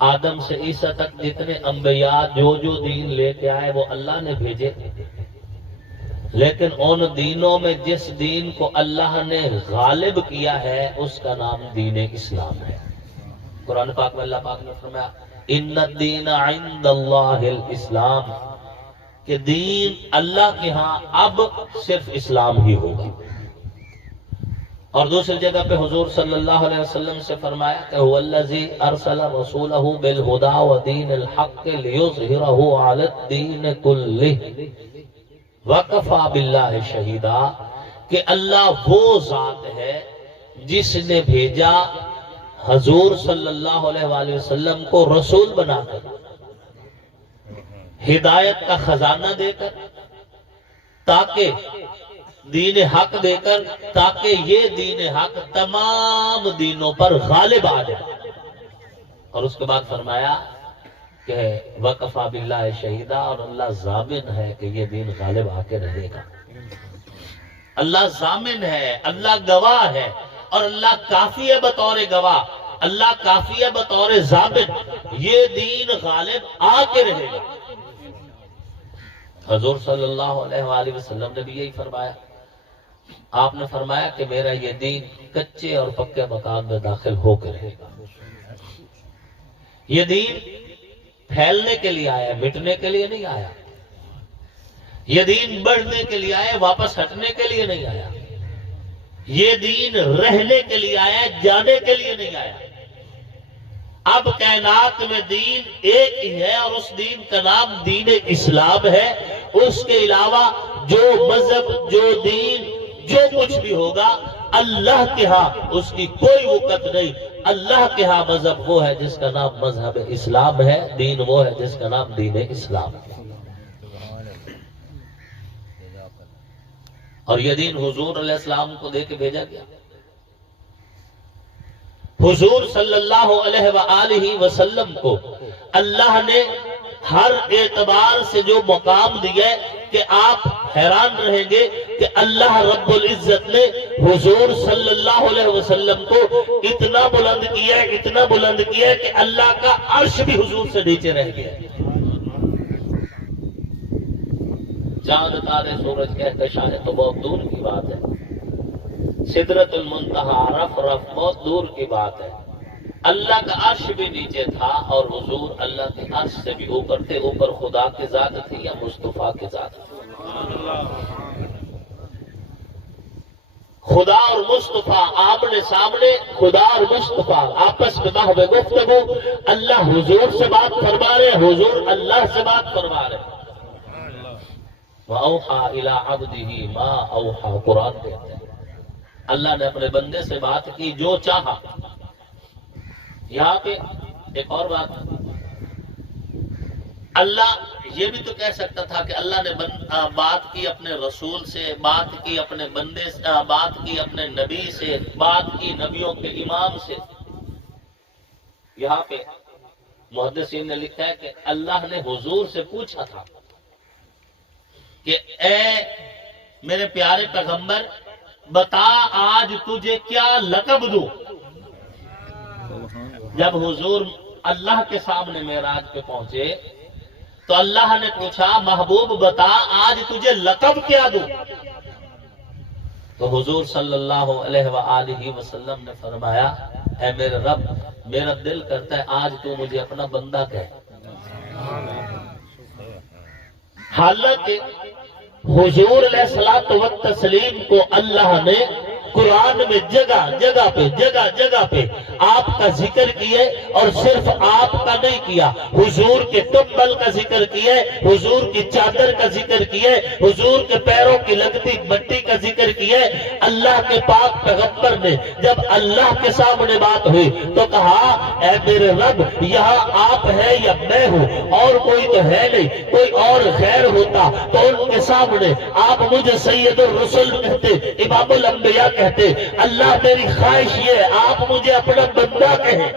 آدم سے عیسیٰ تک جتنے انبیاء جو دین لے کے آئے وہ اللہ نے بھیجے، لیکن ان دینوں میں جس دین کو اللہ نے غالب کیا ہے اس کا نام دین اسلام ہے۔ قرآن پاک میں اللہ پاک نے فرمایا ان الدین عند اللہ الاسلام، کہ دین اللہ کے ہاں اب صرف اسلام ہی ہوگا۔ اور دوسری جگہ پہ حضور صلی اللہ علیہ وسلم سے فرمایا کہ هو الذی ارسل رسولہ بالہدی ودین الحق لیظہرہ علی الدین کلہ وکفی باللہ شہیدا، کہ اللہ وہ ذات ہے جس نے بھیجا حضور صلی اللہ علیہ وآلہ وسلم کو رسول بنا کر، ہدایت کا خزانہ دے کر، تاکہ دین حق دے کر، تاکہ یہ دین حق تمام دینوں پر غالب آ جائے۔ اور اس کے بعد فرمایا کہ وَقَفَى بِاللَّهِ شَهِيدًا، اور اللہ ضامن ہے کہ یہ دین غالب آ کے رہے گا۔ اللہ ضامن ہے، اللہ گواہ ہے، اور اللہ کافی ہے بطور گواہ، اللہ کافی ہے بطور ضامن، یہ دین غالب آ کے رہے گا۔ حضور صلی اللہ علیہ وآلہ وسلم نے بھی یہی فرمایا۔ آپ نے فرمایا کہ میرا یہ دین کچے اور پکے مکان میں داخل ہو کے رہے گا۔ یہ دین پھیلنے کے لیے آیا، مٹنے کے لیے نہیں آیا۔ یہ دین بڑھنے کے لیے آیا، واپس ہٹنے کے لیے نہیں آیا۔ یہ دین رہنے کے لیے آیا، جانے کے لیے نہیں آیا۔ اب کائنات میں دین ایک ہی ہے، اور اس دین کا نام دین اسلام ہے۔ اس کے علاوہ جو مذہب، جو دین، جو کچھ بھی ہوگا، اللہ کے ہاں اس کی کوئی وقت نہیں۔ اللہ کے ہاں مذہب وہ ہے جس کا نام مذہب اسلام ہے، دین وہ ہے جس کا نام دین اسلام ہے۔ اور یہ دین حضور علیہ السلام کو دے کے بھیجا گیا۔ حضور صلی اللہ علیہ وآلہ وسلم کو اللہ نے ہر اعتبار سے جو مقام دیا ہے کہ آپ حیران رہیں گے کہ اللہ رب العزت نے حضور صلی اللہ علیہ وسلم کو اتنا بلند کیا ہے، اتنا بلند کیا ہے کہ اللہ کا عرش بھی حضور سے نیچے رہ گیا ہے۔ چاند تارے سورج کہکشاں ہے تو بہت دور کی بات ہے، سدرۃ المنتہا رف بہت دور کی بات ہے۔ اللہ کا عرش بھی نیچے تھا، اور حضور اللہ کے عرش سے بھی اوپر تھے۔ اوپر خدا کی ذات تھی یا مصطفیٰ کی ذات تھی؟ خدا اور مصطفیٰ آمنے سامنے، خدا اور مصطفیٰ آپس میں محو گفتگو، اللہ حضور سے بات فرما رہے، حضور اللہ سے بات فرما رہے۔ وَأَوْحَى إِلَىٰ عَبْدِهِ مَا أَوْحَى، قرآن کہتے ہیں اللہ نے اپنے بندے سے بات کی جو چاہا۔ یہاں پہ ایک اور بات، اللہ یہ بھی تو کہہ سکتا تھا کہ اللہ نے بات کی اپنے رسول سے، بات کی اپنے بندے سے، بات کی اپنے نبی سے، بات کی نبیوں کے امام سے۔ یہاں پہ محدثین نے لکھا ہے کہ اللہ نے حضور سے پوچھا تھا کہ اے میرے پیارے پیغمبر، بتا آج تجھے کیا لقب دوں۔ جب حضور اللہ کے سامنے معراج پہ پہنچے تو اللہ نے پوچھا محبوب بتا آج تجھے لقب کیا دوں؟ تو حضور صلی اللہ علیہ وآلہ وسلم نے فرمایا اے میرے رب، میرا دل کرتا ہے آج تو مجھے اپنا بندہ کہے۔ حالانکہ حضور علیہ الصلوۃ والتسلیم کو اللہ نے قرآن میں جگہ جگہ پہ آپ کا ذکر کیا ہے، اور صرف آپ کا نہیں کیا، حضور کے کمبل کا ذکر کیا ہے، حضور کی چادر کا ذکر کیا ہے، حضور کے پیروں کی لگتی مٹی کا ذکر کیا ہے۔ اللہ کے پاک پیغمبر نے جب اللہ کے سامنے بات ہوئی تو کہا اے میرے رب، یہاں آپ ہے یا میں ہوں، اور کوئی تو ہے نہیں، کوئی اور غیر ہوتا تو ان کے سامنے آپ مجھے سید الرسل کہتے، امام الانبیاء کہتے۔ اللہ میری خواہش یہ ہے آپ مجھے اپنا بندہ کہیں۔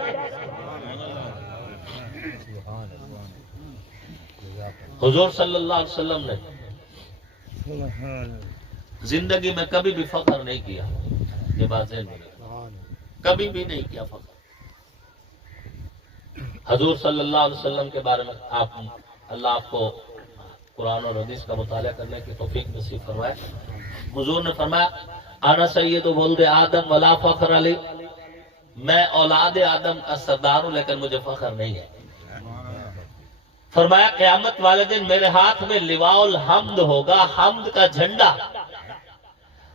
حضور صلی اللہ علیہ وسلم نے زندگی میں کبھی بھی فخر نہیں کیا، یہ بات ذہن میں رکھنا، کبھی بھی نہیں کیا فخر۔ حضور صلی اللہ علیہ وسلم کے بارے میں اللہ آپ کو قرآن اور حدیث کا مطالعہ کرنے کی توفیق نصیب فرمائے. حضور نے فرمایا انا سید ولد آدم ولا فخر علی، میں اولاد آدم کا سردار ہوں لیکن مجھے فخر نہیں ہے. فرمایا قیامت والے دن میرے ہاتھ میں لواء الحمد ہوگا، حمد کا جھنڈا،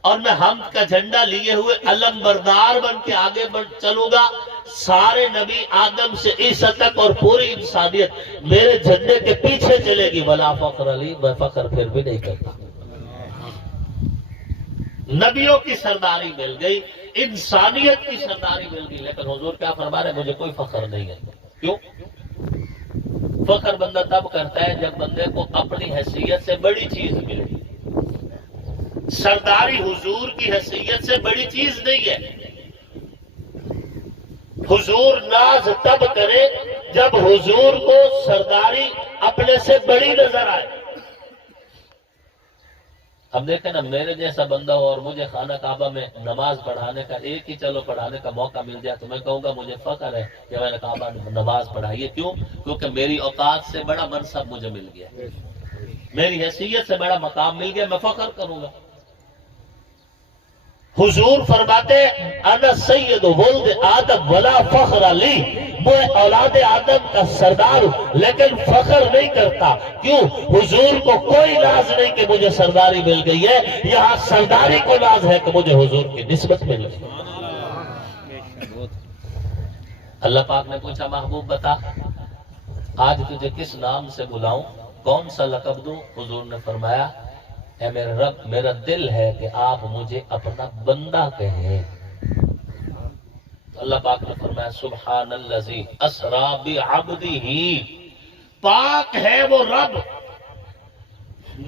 اور میں حمد کا جھنڈا لیے ہوئے علم بردار بن کے آگے بڑھ چلوں گا. سارے نبی آدم سے عیسیٰ تک اور پوری انسانیت میرے جھنڈے کے پیچھے چلے گی. ولا فخر علی، میں فخر پھر بھی نہیں کرتا. نبیوں کی سرداری مل گئی، انسانیت کی سرداری مل گئی، لیکن حضور کیا فرما رہے ہیں؟ مجھے کوئی فخر نہیں ہے. کیوں؟ فخر بندہ تب کرتا ہے جب بندے کو اپنی حیثیت سے بڑی چیز ملے. سرداری حضور کی حیثیت سے بڑی چیز نہیں ہے. حضور ناز تب کرے جب حضور کو سرداری اپنے سے بڑی نظر آئے. اب دیکھیں نا، میرے جیسا بندہ ہو اور مجھے خانہ کعبہ میں نماز پڑھانے کا ایک ہی چلو پڑھانے کا موقع مل جائے تو میں کہوں گا مجھے فخر ہے کہ میں نے کعبہ نماز پڑھائی ہے. کیوں؟ کیونکہ میری اوقات سے بڑا منصب مجھے مل گیا، میری حیثیت سے بڑا مقام مل گیا، میں فخر کروں گا. حضور فرماتے انا سید ولد آدم ولا فخر علی، میں اولاد آدم کا سردار ہوں لیکن فخر نہیں کرتا. کیوں؟ حضور کو کوئی ناز نہیں کہ مجھے سرداری مل گئی ہے، یہاں سرداری کو ناز ہے کہ مجھے حضور کی نسبت مل گئی. اللہ پاک نے پوچھا محبوب بتا آج تجھے کس نام سے بلاؤں، کون سا لقب دوں؟ حضور نے فرمایا اے میرے رب، میرا دل ہے کہ آپ مجھے اپنا بندہ کہیں. اللہ پاک نے فرمایا سبحان الذی اسری بعبدہ، پاک ہے وہ رب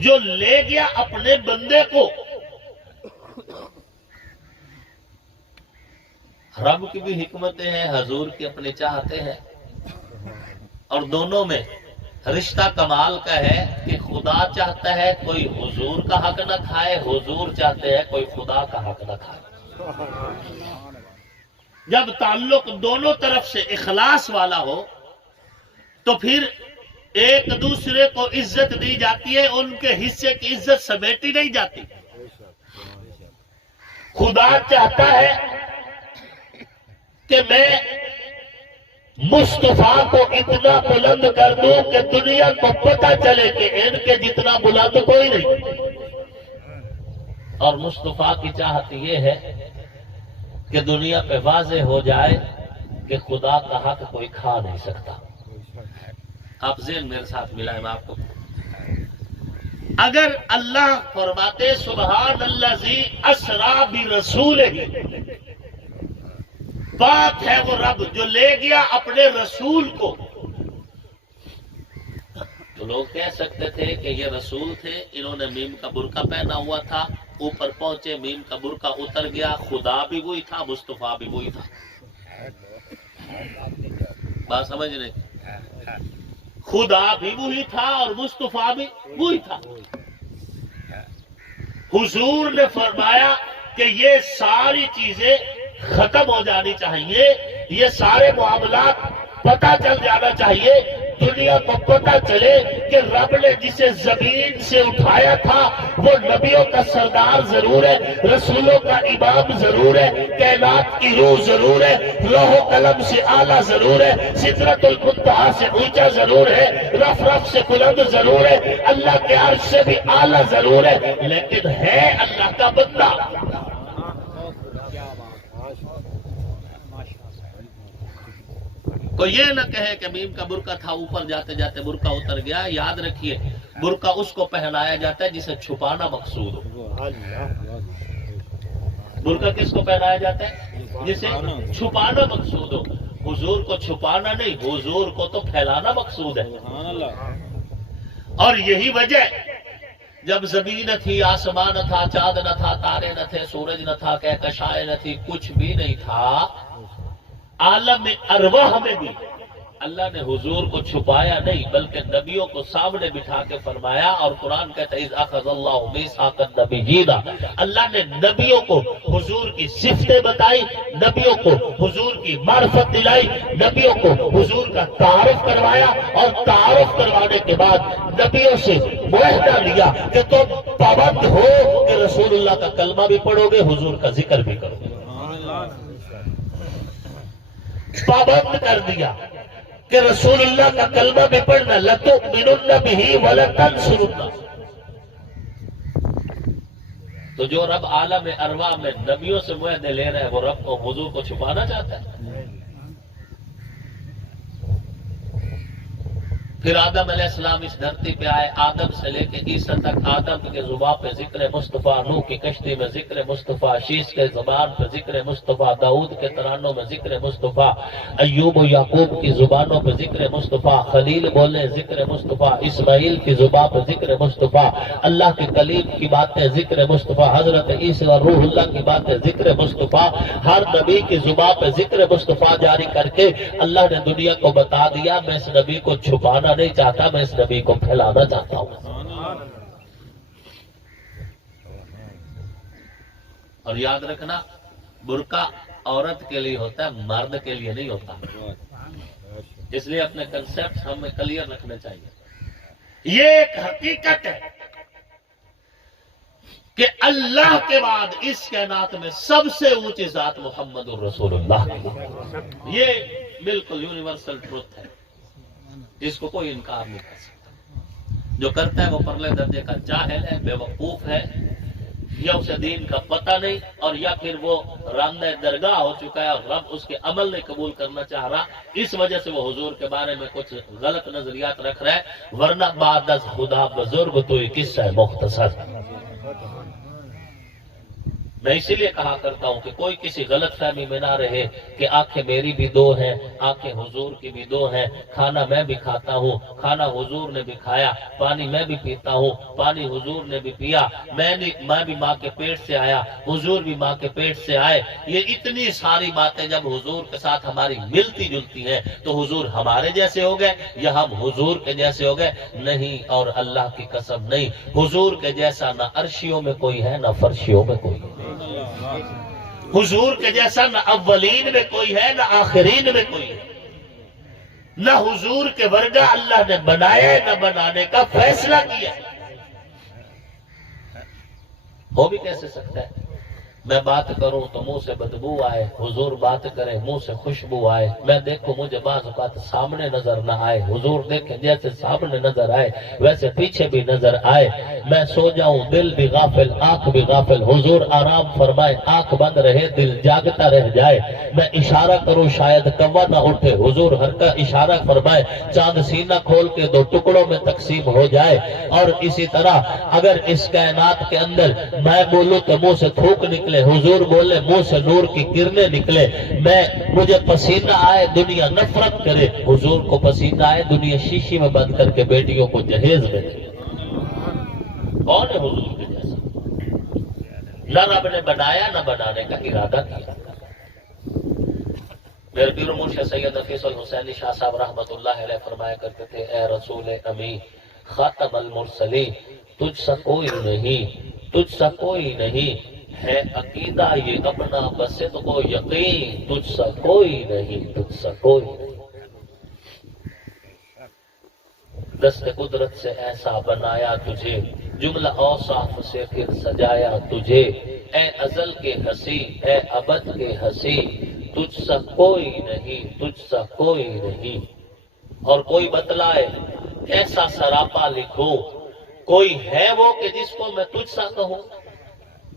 جو لے گیا اپنے بندے کو. رب کی بھی حکمتیں ہیں، حضور کی اپنی چاہتے ہیں، اور دونوں میں رشتہ کمال کا ہے کہ خدا چاہتا ہے کوئی حضور کا حق نہ کھائے، حضور چاہتے ہیں کوئی خدا کا حق نہ کھائے. جب تعلق دونوں طرف سے اخلاص والا ہو تو پھر ایک دوسرے کو عزت دی جاتی ہے، ان کے حصے کی عزت سمیٹی نہیں جاتی. خدا چاہتا ہے کہ میں مصطفیٰ کو اتنا بلند کر دوں کہ دنیا کو پتہ چلے کہ ان کے جتنا بلند کوئی نہیں. اور مصطفیٰ کی چاہت یہ ہے کہ دنیا پہ واضح ہو جائے کہ خدا کا حق کوئی کھا نہیں سکتا. آپ ذہن میرے ساتھ ملائیں، میں آپ کو اگر اللہ فرماتے سبحان الذی اسری برسولہ، بات ہے وہ رب جو لے گیا اپنے رسول کو، تو لوگ کہہ سکتے تھے کہ یہ رسول تھے، انہوں نے میم کا برقع پہنا ہوا تھا، اوپر پہنچے میم کا برقع اتر گیا، خدا بھی وہی تھا، مصطفیٰ بھی وہی تھا. بات سمجھ نہیں؟ خدا بھی وہی تھا اور مصطفیٰ بھی وہی تھا. حضور نے فرمایا کہ یہ ساری چیزیں ختم ہو جانی چاہیے، یہ سارے معاملات پتہ چل جانا چاہیے، دنیا کو پتہ چلے کہ رب نے جسے زمین سے اٹھایا تھا وہ نبیوں کا سردار ضرور ہے، رسولوں کا امام ضرور ہے، کائنات کی روح ضرور ہے، لوح و قلم سے اعلیٰ ضرور ہے، سدرۃ المنتہی سے اونچا ضرور ہے، رف رف سے بلند ضرور ہے، اللہ کے عرش سے بھی اعلیٰ ضرور ہے، لیکن ہے اللہ کا بندہ. کوئی یہ نہ کہے کہ میم کا برقع تھا، اوپر جاتے جاتے برقع اتر گیا. یاد رکھیے برقع اس کو پہنایا جاتا ہے جسے چھپانا مقصود ہو. برقع کس کو پہنایا جاتا ہے؟ جسے چھپانا مقصود ہو. حضور کو چھپانا نہیں، حضور کو تو پھیلانا مقصود ہے. اور یہی وجہ جب زمین نہ تھی، آسمان نہ تھا، چاند نہ تھا، تارے نہ تھے، سورج نہ تھا، کہکشائیں نہ تھی، کچھ بھی نہیں تھا، عالم ارواح میں بھی اللہ نے حضور کو چھپایا نہیں بلکہ نبیوں کو سامنے بٹھا کے فرمایا، اور قرآن کہتا ہے اذ اخذ اللہ میثاق النبیین، اللہ نے نبیوں کو حضور کی صفتیں بتائی، نبیوں کو حضور کی معرفت دلائی، نبیوں کو حضور کا تعارف کروایا، اور تعارف کروانے کے بعد نبیوں سے معاہدہ لیا کہ تم پابند ہو کہ رسول اللہ کا کلمہ بھی پڑھو گے، حضور کا ذکر بھی کرو گے۔ پابند کر دیا کہ رسول اللہ کا کلمہ بھی پڑھنا، لَتُؤْمِنُنَّ بِهِ وَلَتَنْصُرُنَّ۔ تو جو رب عالم ارواح میں نبیوں سے معاہدے لے رہے ہیں، وہ رب کو حضور کو چھپانا چاہتا ہے؟ پھر آدم علیہ السلام اس دھرتی پہ آئے، آدم سے لے کے عیسیٰ تک آدم کے زبان پہ ذکر مصطفیٰ، نوح کی کشتی میں ذکر مصطفیٰ، شیش کے زبان پہ ذکر مصطفیٰ، داؤد کے ترانوں میں ذکر مصطفیٰ، ایوب و یعقوب کی زبانوں پہ ذکر مصطفیٰ، خلیل بولے ذکر مصطفیٰ، اسماعیل کی زبان پہ ذکر مصطفیٰ، اللہ کے کلیم کی باتیں ذکر مصطفیٰ، حضرت عیسیٰ اور روح اللہ کی باتیں ذکر مصطفیٰ، ہر نبی کی زبان پہ ذکر مصطفیٰ جاری کر کے اللہ نے دنیا کو بتا دیا میں اس نبی کو چھپانا نہیں چاہتا، میں اس نبی کو پھیلانا چاہتا ہوں۔ اور یاد رکھنا، برقع عورت کے لیے ہوتا ہے، مرد کے لیے نہیں ہوتا، اس لیے اپنے کنسپٹ ہمیں کلیئر رکھنے چاہیے۔ یہ ایک حقیقت ہے کہ اللہ کے بعد اس کائنات میں سب سے اونچی ذات محمد الرسول اللہ کی، یہ بالکل یونیورسل ٹروتھ ہے، جس کو کوئی انکار نہیں کر سکتا۔ جو کرتا ہے وہ پرلے درجے کا جاہل ہے، بے وقوف ہے، یا اسے دین کا پتہ نہیں، اور یا پھر وہ راندہ درگاہ ہو چکا ہے اور رب اس کے عمل نہیں قبول کرنا چاہ رہا، اس وجہ سے وہ حضور کے بارے میں کچھ غلط نظریات رکھ رہا ہے، ورنہ بعد از خدا بزرگ تو یہ قصہ ہے مختصر۔ میں اسی لیے کہا کرتا ہوں کہ کوئی کسی غلط فہمی میں نہ رہے کہ آنکھیں میری بھی دو ہیں، آنکھیں حضور کی بھی دو ہیں، کھانا میں بھی کھاتا ہوں، کھانا حضور نے بھی کھایا، پانی میں بھی پیتا ہوں، پانی حضور نے بھی پیا، میں بھی ماں کے پیٹ سے آیا، حضور بھی ماں کے پیٹ سے آئے۔ یہ اتنی ساری باتیں جب حضور کے ساتھ ہماری ملتی جلتی ہیں تو حضور ہمارے جیسے ہو گئے یا ہم حضور کے جیسے ہو گئے؟ نہیں، اور اللہ کی قسم نہیں، حضور کے جیسا نہ عرشیوں میں کوئی ہے نہ فرشیوں میں کوئی ہے، حضور کے جیسا نہ اولین میں کوئی ہے نہ آخرین میں کوئی ہے، نہ حضور کے ورگا اللہ نے بنایا ہے نہ بنانے کا فیصلہ کیا ہے۔ ہو بھی کیسے سکتا ہے؟ میں بات کروں تو منہ سے بدبو آئے، حضور بات کرے منہ سے خوشبو آئے، میں دیکھوں مجھے بعض بات سامنے نظر نہ آئے، حضور دیکھیں جیسے سامنے نظر آئے ویسے پیچھے بھی نظر آئے، میں سو جاؤں دل بھی غافل آنکھ بھی غافل، حضور آرام فرمائے آنکھ بند رہے دل جاگتا رہ جائے، میں اشارہ کروں شاید کوا نہ اٹھے، حضور ہر کا اشارہ فرمائے چاند سینہ کھول کے دو ٹکڑوں میں تقسیم ہو جائے، اور اسی طرح اگر اس کائنات کے اندر میں بولوں تو منہ سے تھوک نکلے، حضور بولے منہ سے نور کی کرنیں نکلے، مجھے پسینہ آئے دنیا نفرت کرے، حضور کو پسینہ آئے دنیا شیشی میں بند کر کے بیٹیوں کو جہیز میں دے۔ کون ہے حضور کے جیسا؟ نہ رب نے بنایا نہ بنانے کا ارادہ کیا۔ میرے پیر و مرشد سید نفیس الحسینی شاہ صاحب رحمت اللہ علیہ فرمایا کرتے تھے، اے رسول امی خاتم المرسلین، تجھ سا کوئی نہیں، تجھ سا کوئی نہیں ہے عقیدہ یہ اپنا بسط کو یقین، تجھ سا کوئی نہیں، تجھ سا کوئی نہیں، دست قدرت سے ایسا بنایا تجھے، جملہ اوصاف سے پھر سجایا تجھے، اے ازل کے ہنسی اے ابد کے ہنسی، تجھ سا کوئی نہیں، تجھ سا کوئی نہیں۔ اور کوئی بتلائے کیسا سراپا لکھوں، کوئی ہے وہ کہ جس کو میں تجھ سا کہوں؟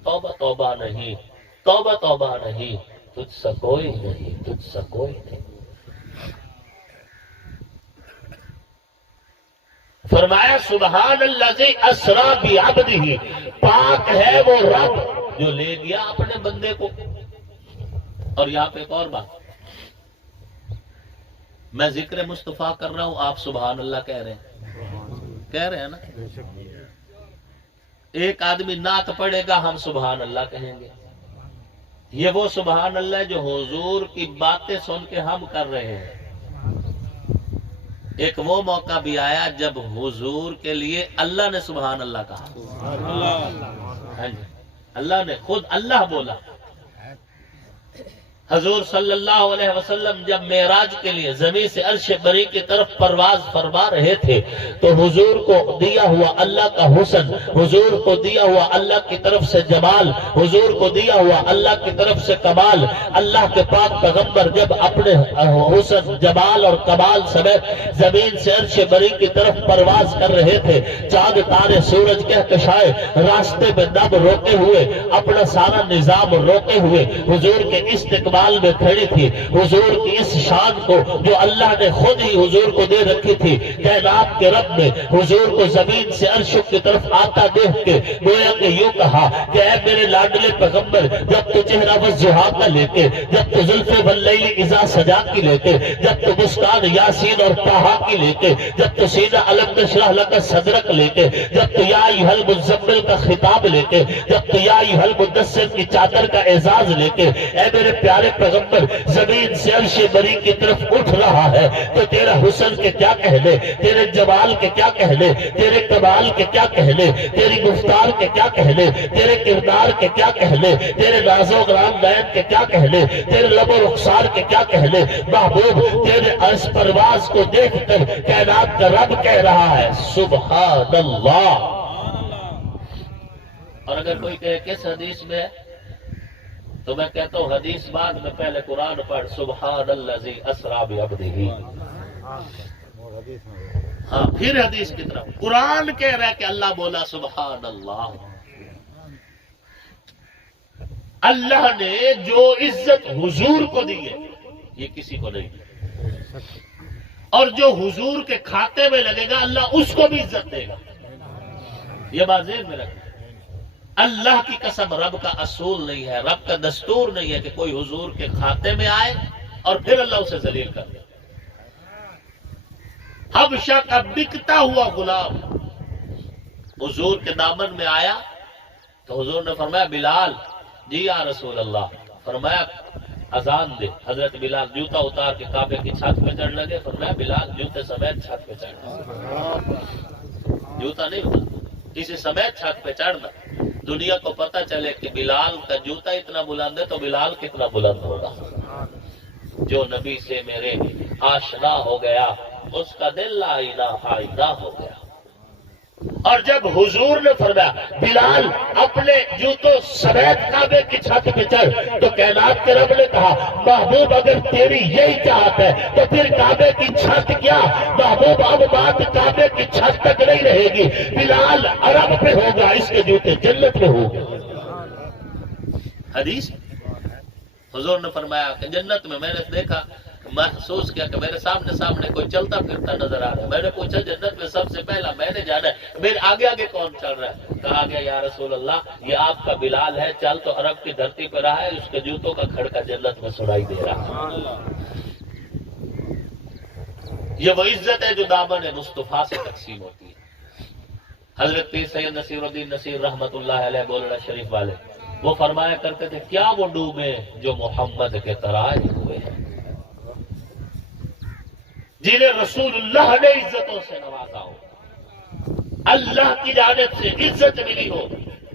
توبہ توبہ نہیں، توبہ توبہ نہیں، تجھ سا کوئی نہیں، تجھ سا کوئی نہیں۔ فرمایا سبحان الذی اسری بعبدہ، پاک ہے وہ رب جو لے گیا اپنے بندے کو۔ اور یہاں پہ ایک اور بات، میں ذکر مصطفیٰ کر رہا ہوں، آپ سبحان اللہ کہہ رہے ہیں نا؟ ایک آدمی نعت پڑھے گا ہم سبحان اللہ کہیں گے، یہ وہ سبحان اللہ جو حضور کی باتیں سن کے ہم کر رہے ہیں۔ ایک وہ موقع بھی آیا جب حضور کے لیے اللہ نے سبحان اللہ کہا. ہاں جی، اللہ نے خود اللہ بولا. حضور صلی اللہ علیہ وسلم جب معراج کے لیے زمین سے عرش بری کی طرف پرواز فرما رہے تھے تو حضور کو دیا ہوا اللہ کا حسن، حضور کو دیا ہوا اللہ کی طرف سے جمال، حضور کو دیا ہوا اللہ کی طرف سے کمال، اللہ کے پاک پیغمبر جب اپنے حسن، جمال اور کمال سمیت زمین سے عرش بری کی طرف پرواز کر رہے تھے، چاند تارے سورج کہکشائے راستے میں نب روکے ہوئے، اپنا سارا نظام روکے ہوئے حضور کے استقبال میں کھڑی تھی. حضور کی اس شان کو جو اللہ نے خود ہی حضور کو دے رکھی تھی، کائنات کے رب نے حضور کو زمین سے عرش کی طرف آتا دیکھ کے گویا کہ یوں کہا کہ اے میرے لاڈلے پیغمبر، جب تو چہرہ والضحیٰ کا لے کے، جب تو زلف واللیل اذا سجا کی لے کے، جب تو مسکان یاسین اور طٰہٰ کی لے کے، جب تو سینہ الم نشرح لک صدرک لے کے، جب تو یا ایھا المزمل کا خطاب لے کے، جب تو یا ایھا المدثر کی چادر کا اعزاز لے کے، اے میرے پیارے پیغمبر زمین سے عرش بری کی طرف اٹھ رہا ہے تو تیرا حسن کے کیا کہنے، تیرے جمال کے کیا کہنے، تیرے کمال کے کیا کہنے، تیری گفتار کے کیا کہنے، تیرے کردار کے کیا کہنے، تیرے ناز و گرام نین کے کیا کہنے، تیرے لب و رخسار کے کیا کہنے. محبوب تیرے اس پرواز کو دیکھ کر کائنات کا رب کہہ رہا ہے سبحان اللہ. اور اگر کوئی کہے کس حدیث میں ہے تو میں کہتا ہوں حدیث بعد میں پہلے قرآن پڑھ سبحان الذی اسریٰ بعبدہ. ہاں پھر حدیث کی طرف. قرآن کہہ رہا ہے کہ اللہ بولا سبحان اللہ. اللہ نے جو عزت حضور کو دی ہے یہ کسی کو نہیں دی، اور جو حضور کے کھاتے میں لگے گا اللہ اس کو بھی عزت دے گا. یہ بات ذہن میں رکھیں. اللہ کی قسم رب کا اصول نہیں ہے، رب کا دستور نہیں ہے کہ کوئی حضور کے کھاتے میں آئے اور پھر اللہ اسے ذلیل کر دے. حبشہ کا بکتا ہوا غلام حضور کے دامن میں آیا تو حضور نے فرمایا بلال. جی یا رسول اللہ. فرمایا اذان دے. حضرت بلال جوتا اتار کے کعبے کی چھت پہ چڑھ لگے. فرمایا بلال جوتے سمیت چھت پہ چڑھنا، جوتا نہیں ہوتا، کسی سمیت چھت پہ چڑھنا. دنیا کو پتہ چلے کہ بلال کا جوتا اتنا بلند ہے تو بلال کتنا بلند ہوگا. جو نبی سے میرے آشنا ہو گیا اس کا دل آئینہ آئینہ ہو گیا. اور جب حضور نے فرمایا بلال اپنے جوتوں سمیت کعبے کی چھت پہ چڑھ تو کائنات کے رب نے کہا محبوب اگر تیری یہی چاہت ہے تو پھر کعبے کی چھت کیا. محبوب اب بات کعبے کی چھت تک نہیں رہے گی، بلال عرب پہ ہوگا، اس کے جوتے جنت میں ہوں گے. حدیث حضور نے فرمایا کہ جنت میں میں نے دیکھا، محسوس کیا کہ میرے سامنے کوئی چلتا پھرتا نظر آ رہا ہے. میں نے پوچھا جنت میں سب سے پہلا میں نے جانا ہے، میرے آگے آگے کون چل رہا ہے؟ کہا گیا یا رسول اللہ یہ آپ کا بلال ہے، چل تو عرب کی دھرتی پہ رہا ہے، اس کے جوتوں کا کھڑکا جنت میں سنائی دے رہا ہے. یہ وہ عزت ہے جو دامن مصطفیٰ سے تقسیم ہوتی ہے. حضرت پیر سید نصیر الدین نصیر رحمت اللہ علیہ بولڑا شریف والے وہ فرمایا کرتے تھے کیا وہ ڈوبے جو محمد کے تراج ہوئے ہیں، جنہیں رسول اللہ نے عزتوں سے نوازا ہو، اللہ کی جانب سے عزت ملی ہو.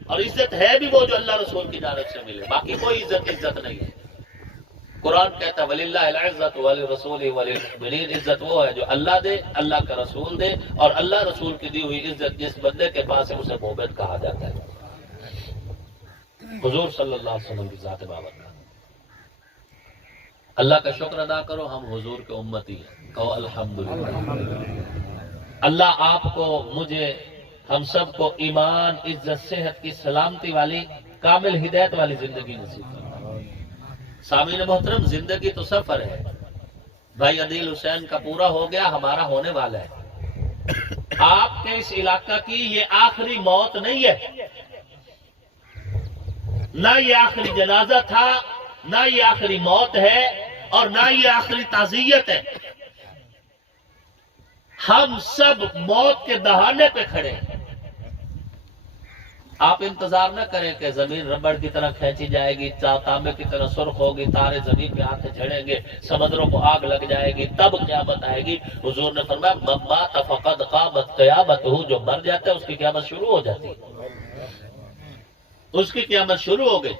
اور عزت ہے بھی وہ جو اللہ رسول کی جانب سے ملے، باقی کوئی عزت نہیں ہے. قرآن کہتا ہے وَلِلَّهِ الْعِزَّةُ وَلِرَسُولِهِ وَلِلْمُؤْمِنِينَ. عزت وہ ہے جو اللہ دے، اللہ کا رسول دے، اور اللہ رسول کی دی ہوئی عزت جس بندے کے پاس ہے اسے مومن کہا جاتا ہے. حضور صلی اللہ علیہ وسلم کی ذات بابرکت. اللہ کا شکر ادا کرو ہم حضور کے امتی ہیں. کہو الحمدللہ. اللہ آپ کو، مجھے، ہم سب کو ایمان، عزت، صحت کی سلامتی والی کامل ہدایت والی زندگی نصیب کرو. سامعین محترم زندگی تو سفر ہے. بھائی عدیل حسین کا پورا ہو گیا، ہمارا ہونے والا ہے. آپ کے اس علاقہ کی یہ آخری موت نہیں ہے، نہ یہ آخری جنازہ تھا، نہ یہ آخری موت ہے، اور نہ یہ آخری تعزیت ہے. ہم سب موت کے دہانے پہ کھڑے ہیں. آپ انتظار نہ کریں کہ زمین ربڑ کی طرح کھینچی جائے گی، تانبے کی طرح سرخ ہوگی، تارے زمین پہ آ کے چڑھیں گے، سمندروں کو آگ لگ جائے گی، تب قیامت آئے گی۔ حضور نے فرمایا من مات فقد قامت قیامتہ، جو مر جاتا ہے اس کی قیامت شروع ہو جاتی ہے، اس کی قیامت شروع ہو گئی۔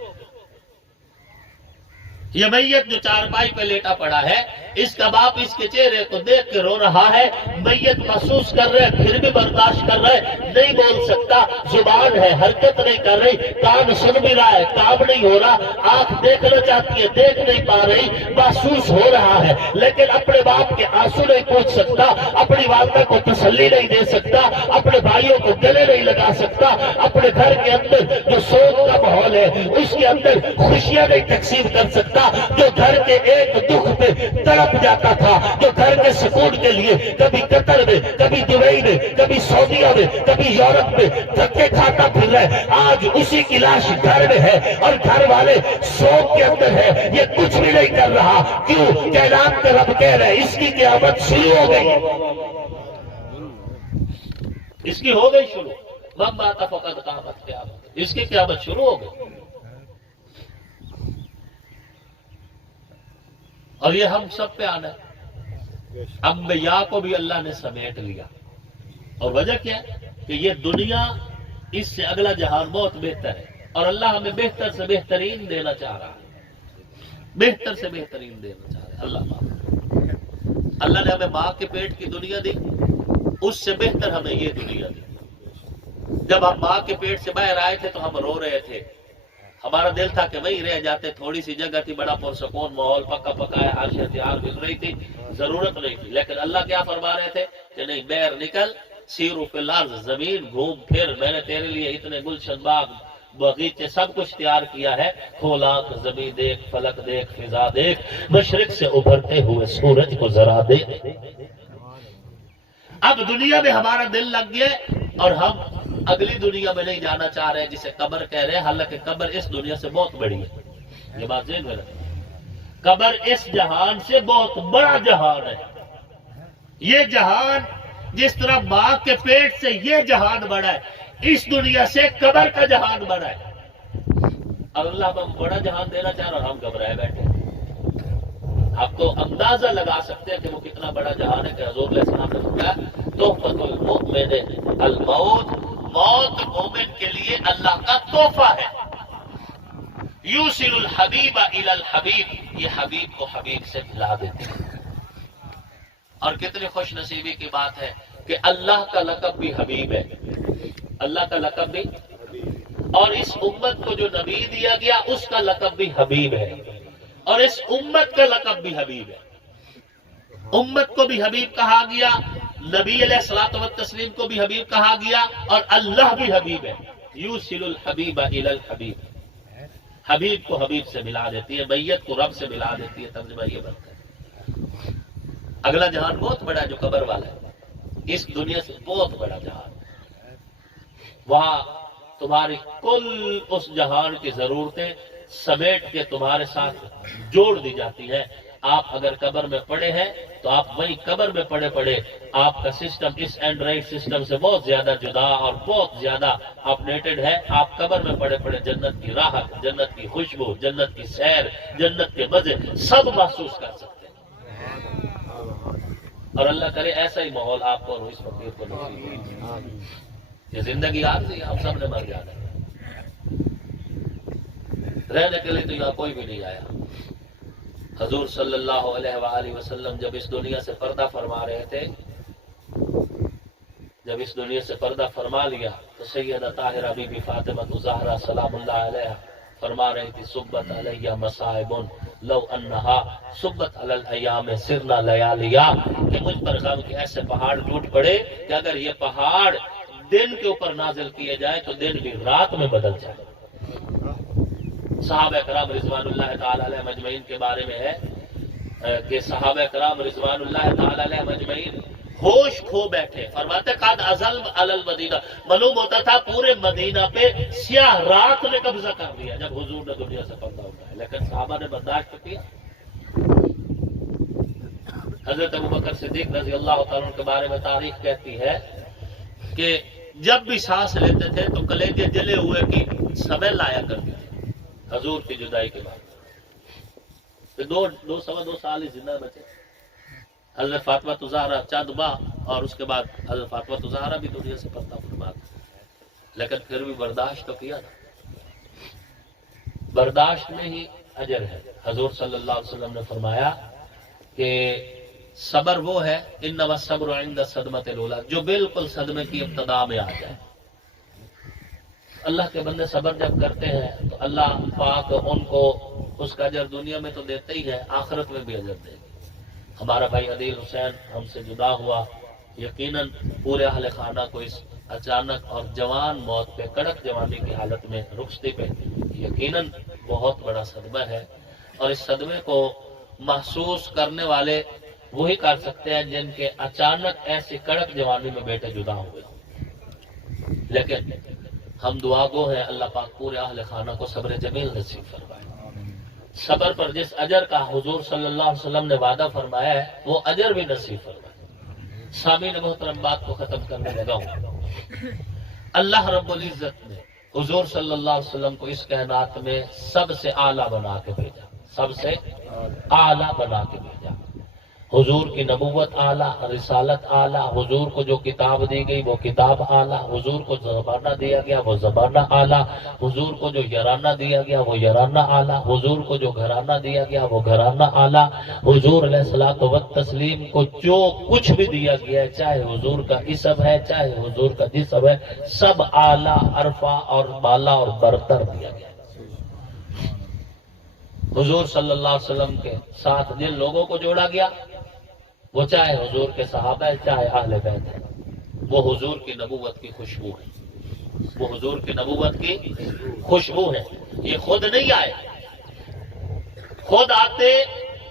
یہ میت جو چارپائی پہ لیٹا پڑا ہے، اس کا باپ اس کے چہرے کو دیکھ کے رو رہا ہے، میت محسوس کر رہے پھر بھی برداشت کر رہے، نہیں بول سکتا، زبان ہے حرکت نہیں کر رہی، کان سن بھی رہا ہے کام نہیں ہو رہا، آنکھ دیکھنا چاہتی ہے دیکھ نہیں پا رہی، محسوس ہو رہا ہے، لیکن اپنے باپ کے آنسو نہیں پوچھ سکتا، اپنی والدہ کو تسلی نہیں دے سکتا، اپنے بھائیوں کو گلے نہیں لگا سکتا، اپنے گھر کے اندر جو سوگ کا ماحول ہے اس کے اندر خوشیاں نہیں تقسیم کر سکتا، جو گھر کے ایک دکھ پہ تڑپ جاتا تھا، جو گھر کے سکون کے لیے کبھی قطر میں، کبھی دبئی میں، کبھی سعودیہ میں، کبھی یورپ میں دھکے کھاتا پھر رہے، آج اسی کی لاش گھر میں ہے اور گھر والے سوگ کے اندر ہے، یہ کچھ بھی نہیں کر رہا، کیوں؟ کائنات کا رب کہہ رہے اس کی قیامت شروع ہو گئی، اس کی ہو گئی شروع، من مات فقد قامت قیامت، اس کی قیامت شروع ہو گئی۔ اور یہ ہم سب پہ آنا ہے، انبیاء کو بھی اللہ نے سمیٹ لیا، اور وجہ کیا ہے کہ یہ دنیا اس سے اگلا جہان بہت بہتر ہے، اور اللہ ہمیں بہتر سے بہترین دینا چاہ رہا ہے، بہتر سے بہترین دینا چاہ رہا ہے۔ اللہ نے ہمیں ماں کے پیٹ کی دنیا دی، اس سے بہتر ہمیں یہ دنیا دی۔ جب ہم ماں کے پیٹ سے باہر آئے تھے تو ہم رو رہے تھے، ہمارا دل تھا کہ وہیں رہ جاتے، تھوڑی سی جگہ تھی، بڑا پرسکون ماحول، پکا پکایا عاشق تیار مل رہی تھی، ضرورت نہیں تھی، لیکن اللہ کیا فرما رہے تھے کہ نہیں، باہر نکل، سیرو فی الارض، زمین گھوم پھر، میں نے تیرے لیے اتنے گلشن باغ باغیچے سب کچھ تیار کیا ہے، کھول آنکھ، زمین دیکھ، فلک دیکھ، فضا دیکھ، مشرق سے ابھرتے ہوئے سورج کو ذرا دیکھ۔ اب دنیا میں ہمارا دل لگ گیا اور ہم اگلی دنیا میں نہیں جانا چاہ رہے ہیں، جسے قبر کہہ رہے ہیں، حالانکہ قبر اس دنیا سے بہت بڑی ہے، یہ بات ذہن میں رکھیں، قبر اس جہان سے بہت بڑا جہان ہے۔ یہ جہان جس طرح ماں کے پیٹ سے یہ جہان بڑا ہے، اس دنیا سے قبر کا جہان بڑا ہے، اور اللہ ہم بڑا جہان دینا چاہ رہے اور ہم گھبرائے بیٹھے۔ آپ تو اندازہ لگا سکتے ہیں کہ وہ کتنا بڑا جہان ہے کہ حضور علیہ السلام نے فرمایا تحفۃ المؤمن الموت، موت مومن کے لیے اللہ کا تحفہ ہے۔ یوصل الحبیب الی الحبیب، یہ حبیب کو حبیب سے ملا دیتے ہیں، اور کتنی خوش نصیبی کی بات ہے کہ اللہ کا لقب بھی حبیب ہے، اللہ کا لقب بھی، اور اس امت کو جو نبی دیا گیا اس کا لقب بھی حبیب ہے، اور اس امت کا لقب بھی حبیب ہے۔ امت کو بھی حبیب کہا گیا، نبی علیہ الصلوۃ والتسلیم کو بھی حبیب کہا گیا، اور اللہ بھی حبیب ہے۔ یوصل الحبیب الی الحبیب، حبیب کو حبیب سے ملا دیتی ہے، میت کو رب سے ملا دیتی ہے، ترجمہ یہ بنتا ہے۔ اگلا جہان بہت بڑا ہے جو قبر والا ہے، اس دنیا سے بہت بڑا جہان، وہاں تمہاری کل اس جہان کی ضرورتیں سمیٹ کے تمہارے ساتھ جوڑ دی جاتی ہیں۔ آپ اگر قبر میں پڑے ہیں تو آپ وہی قبر میں پڑے پڑے، آپ کا سسٹم اس اینڈرائڈ سسٹم سے بہت زیادہ جدا اور بہت زیادہ اپڈیٹڈ ہے۔ آپ قبر میں پڑے پڑے جنت کی راحت، جنت کی خوشبو، جنت کی سیر، جنت کے مزے سب محسوس کر سکتے ہیں، اور اللہ کرے ایسا ہی ماحول آپ کو اور اس فقیر کو نصیب ہو۔ یہ زندگی عارضی ہے، ہم سب نے مر جانا ہے، رہنے کے لیے تو یہاں کوئی بھی نہیں آیا۔ حضور صلی اللہ علیہ وآلہ وسلم جب اس دنیا سے پردہ فرما رہے تھے، جب اس دنیا سے پردہ فرما لیا تو سیدہ طاہرہ بی بی فاطمہ الزہرا سلام اللہ علیہ فرما رہی تھی صبت علیہ مصائب لو انہا صبت علی الایام سرنا لیالیا، کہ مجھ پر غم کے ایسے پہاڑ ٹوٹ پڑے کہ اگر یہ پہاڑ دن کے اوپر نازل کیے جائے تو دن بھی رات میں بدل جائے۔ صحابہ کرام رضوان اللہ تعالی علیہ مجمعین کے بارے میں ہے کہ صحابہ کرام رضوان اللہ تعالی علیہ مجمعین ہوش کھو بیٹھے، فرماتے قد ازل علی المدینہ، معلوم ہوتا تھا پورے مدینہ پہ سیاہ رات نے قبضہ کر لیا جب حضور نے دنیا سے پردہ اٹھایا، لیکن صحابہ نے برداشت کیا۔ حضرت ابوبکر صدیق رضی اللہ تعالیٰ کے بارے میں تاریخ کہتی ہے کہ جب بھی سانس لیتے تھے تو کلیجے جلے ہوئے کی سمیل لایا کرتے تھے حضور کی جدائی کے بعد. پھر دو سوا دو سال ہی زندہ بچے. حضرت فاطمہ زہرا چند ماہ اور اس کے بعد حضرت فاطمہ زہرا بھی دنیا سے پردہ فرما گئی. لیکن پھر بھی برداشت تو کیا نا. برداشت میں ہی اجر ہے. حضور صلی اللہ علیہ وسلم نے فرمایا کہ صبر وہ ہے انما الصبر عند الصدمۃ الاولی، جو بالکل صدمے کی ابتدا میں آ جائے. اللہ کے بندے صبر جب کرتے ہیں تو اللہ پاک ان کو اس کا اجر دنیا میں تو دیتے ہی ہے، آخرت میں بھی اجر دے گا. ہمارا بھائی عدیل حسین ہم سے جدا ہوا، یقیناً پورے اہل خانہ کو اس اچانک اور جوان موت پہ، کڑک جوانی کی حالت میں رخصتی پہ یقیناً بہت بڑا صدمہ ہے. اور اس صدمے کو محسوس کرنے والے وہی کر سکتے ہیں جن کے اچانک ایسی کڑک جوانی میں بیٹے جدا ہوئے. لیکن ہم دعا گو ہیں اللہ پاک پورے اہل خانہ کو صبر جمیل نصیب فرمائے. صبر پر جس اجر کا حضور صلی اللہ علیہ وسلم نے وعدہ فرمایا ہے وہ اجر بھی نصیب فرمائے. سامعین محترم بات کو ختم کرنے لگا ہوں. اللہ رب العزت نے حضور صلی اللہ علیہ وسلم کو اس کائنات میں سب سے اعلیٰ بنا کے بھیجا، سب سے اعلیٰ بنا کے بھیجا. حضور کی نبوت اعلیٰ، رسالت اعلیٰ، حضور کو جو کتاب دی گئی وہ کتاب اعلیٰ، حضور کو زبانہ دیا گیا وہ زبانہ اعلیٰ، حضور کو جو یارانہ دیا گیا وہ یارانہ اعلیٰ، حضور کو جو گھرانہ دیا گیا وہ گھرانہ اعلیٰ. حضور علیہ الصلوۃ والتسلیم کو جو کچھ بھی دیا گیا ہے، چاہے حضور کا اسم ہے چاہے حضور کا جسم ہے، سب اعلیٰ، عرفہ اور بالا اور برتر دیا گیا. حضور صلی اللہ علیہ وسلم کے ساتھ جن لوگوں کو جوڑا گیا وہ چاہے حضور کے صحابہ ہے چاہے اہل بیت ہے، وہ حضور کی نبوت کی خوشبو ہے. وہ حضور کی نبوت کی خوشبو ہے. یہ خود نہیں آئے. خود آتے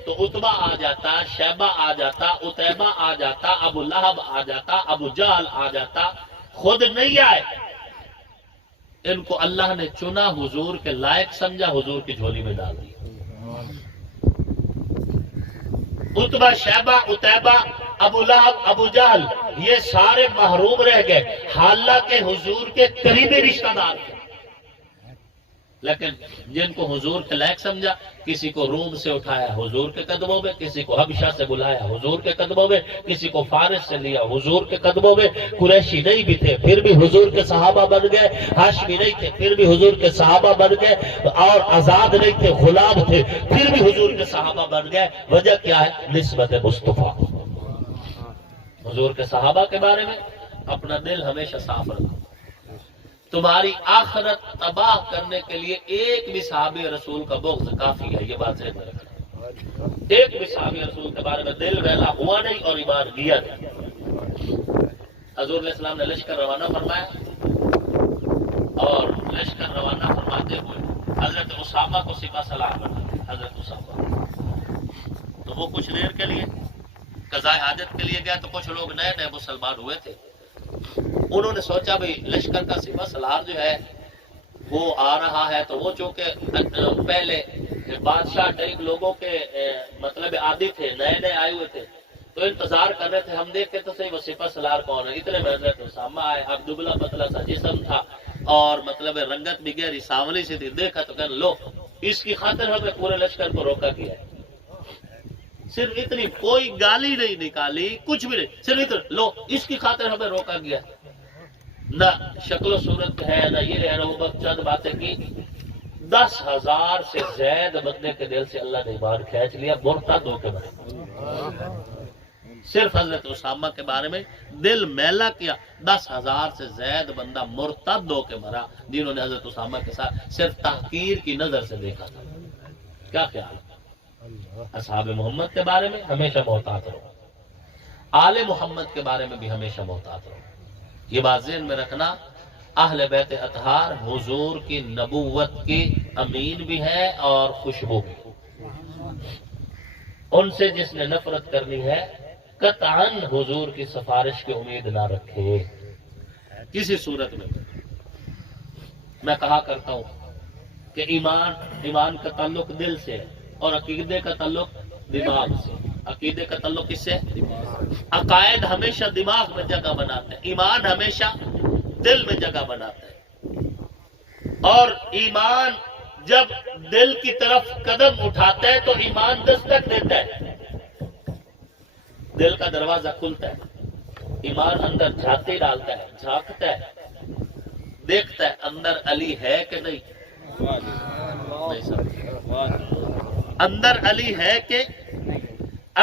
تو عتبہ آ جاتا، شیبہ آ جاتا، عتیبہ آ جاتا، ابو لہب آ جاتا، ابو جہل آ جاتا. خود نہیں آئے. ان کو اللہ نے چنا، حضور کے لائق سمجھا، حضور کی جھولی میں ڈال دیا. عتبہ، شیبہ، عتیبہ، ابو لہب، ابو جہل یہ سارے محروم رہ گئے، حالانکہ حضور کے قریبی رشتہ دار تھے. لیکن جن کو حضور کے لائق سمجھا، کسی کو روم سے اٹھایا حضور کے قدموں میں، کسی کو حبشہ سے بلایا حضور کے قدموں میں، کسی کو فارس سے لیا حضور کے قدموں میں. قریشی نہیں بھی تھے پھر بھی حضور کے صحابہ بن گئے، ہاشمی نہیں تھے پھر بھی حضور کے صحابہ بن گئے، اور آزاد نہیں تھے غلام تھے پھر بھی حضور کے صحابہ بن گئے. وجہ کیا ہے؟ نسبت مصطفیٰ. حضور کے صحابہ کے بارے میں اپنا دل ہمیشہ صاف رکھو. تمہاری آخرت تباہ کرنے کے لیے ایک بھی صحابی رسول کا بغض کافی ہے. یہ بات ذہن میں رکھنا. ایک بھی صحابی رسول کے بارے میں دل ویلا ہوا نہیں اور ایمان گیا نہیں. حضور علیہ السلام نے لشکر روانہ فرمایا اور لشکر روانہ فرماتے ہوئے حضرت اسامہ کو سپہ سالار بنا. حضرت اسامہ تو وہ کچھ دیر کے لیے قضاء حاجت کے لیے گیا تو کچھ لوگ نئے نئے مسلمان ہوئے تھے. انہوں نے سوچا بھئی لشکر کا سپہ سالار جو ہے وہ آ رہا ہے تو وہ چونکہ پہلے بادشاہ ٹائپ لوگوں کے مطلب عادی تھے، نئے نئے آئے ہوئے تھے تو انتظار کر رہے تھے. ہم دیکھتے تو صحیح وہ سپہ سالار کون ہے. اتنے میں حضرت اسامہ آئے. اب دبلا پتلا سا جسم تھا اور مطلب رنگت بھی گہری سانولی سی تھی. دیکھا تو کہنے لو اس کی خاطر ہمیں پورے لشکر کو روکا گیا ہے. صرف اتنی، کوئی گالی نہیں نکالی، کچھ بھی نہیں، صرف اتنا لو اس کی خاطر ہمیں روکا گیا. نہ شکل و صورت ہے نہ یہ ہے، وہ بس چند باتیں کی. 10,000 سے زائد بندے کے دل سے اللہ نے ایمان کھینچ لیا. مرتد ہو کے مرے. صرف حضرت اسامہ کے بارے میں دل میلا کیا. 10,000 سے زائد بندہ مرتد ہو کے مرا جنہوں نے حضرت اسامہ کے ساتھ صرف تحقیر کی نظر سے دیکھا تھا. کیا خیال ہے؟ اصحاب محمد کے بارے میں ہمیشہ محتاط رہو. آل محمد کے بارے میں بھی ہمیشہ محتاط رہو. یہ بات ذہن میں رکھنا. اہل بیت اطہار حضور کی نبوت کی امین بھی ہے اور خوشبو بھی. ان سے جس نے نفرت کرنی ہے قطعاً حضور کی سفارش کی امید نہ رکھے کسی صورت میں. میں کہا کرتا ہوں کہ ایمان کا تعلق دل سے ہے اور عقیدے کا تعلق دماغ سے. عقیدے کا تعلق کس سے؟ عقائد ہمیشہ دماغ میں جگہ بناتے ہیں، ایمان ہمیشہ دل میں جگہ بناتا ہے، اور ایمان جب دل کی طرف قدم اٹھاتا ہے تو ایمان دستک دیتا ہے، دل کا دروازہ کھلتا ہے، ایمان اندر جھانکتے ڈالتا ہے، جھانکتا ہے، دیکھتا ہے اندر علی ہے کہ نہیں، نہیں سمجھ، اندر علی ہے کہ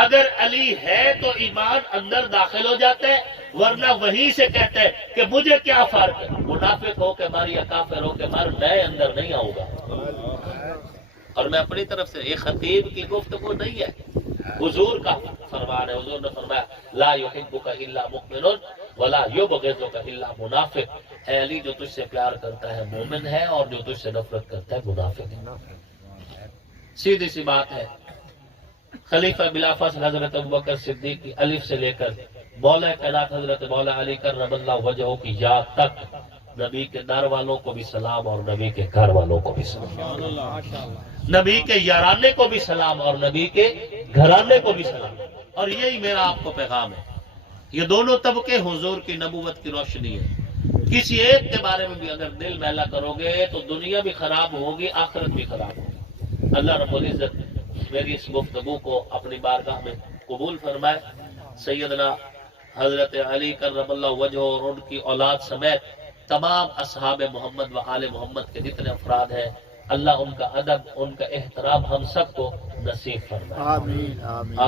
اگر علی ہے تو ایمان اندر داخل ہو جاتا ہے، ورنہ وہیں سے کہتا ہے کہ مجھے کیا فرق ہے، منافق ہو کے مر یا کافر ہو کے مر، میں اندر نہیں آؤں گا۔ اور میں اپنی طرف سے، یہ خطیب کی گفتگو نہیں ہے، حضور کا فرمان ہے، حضور نے فرمایا لا یحبک الا مؤمن ولا یبغضک الا منافق، اے علی جو تجھ سے پیار کرتا ہے مومن ہے، اور جو تجھ سے نفرت کرتا ہے منافق ہے۔ سیدھی سی بات ہے، خلیفہ بلا فصل حضرت ابوبکر صدیق کی الف سے لے کر مولا کائنات حضرت مولا علی کرم اللہ وجہہ کی یاد تک، نبی کے در والوں کو بھی سلام اور نبی کے گھر والوں کو بھی سلام، نبی کے یارانے کو بھی سلام اور نبی کے گھرانے کو بھی سلام۔ اور یہی میرا آپ کو پیغام ہے، یہ دونوں طبقے حضور کی نبوت کی روشنی ہے، کسی ایک کے بارے میں بھی اگر دل میلا کرو گے تو دنیا بھی خراب ہوگی، آخرت بھی خراب ہوگی۔ اللہ رب العزت میری اس گفتگو کو اپنی بارگاہ میں قبول فرمائے۔ سیدنا حضرت علی کرم اللہ وجہ اور ان کی اولاد سمیت تمام اصحاب محمد و آل محمد کے جتنے افراد ہیں، اللہ ان کا ادب، ان کا احترام ہم سب کو نصیب فرمائے۔ آمین آمین۔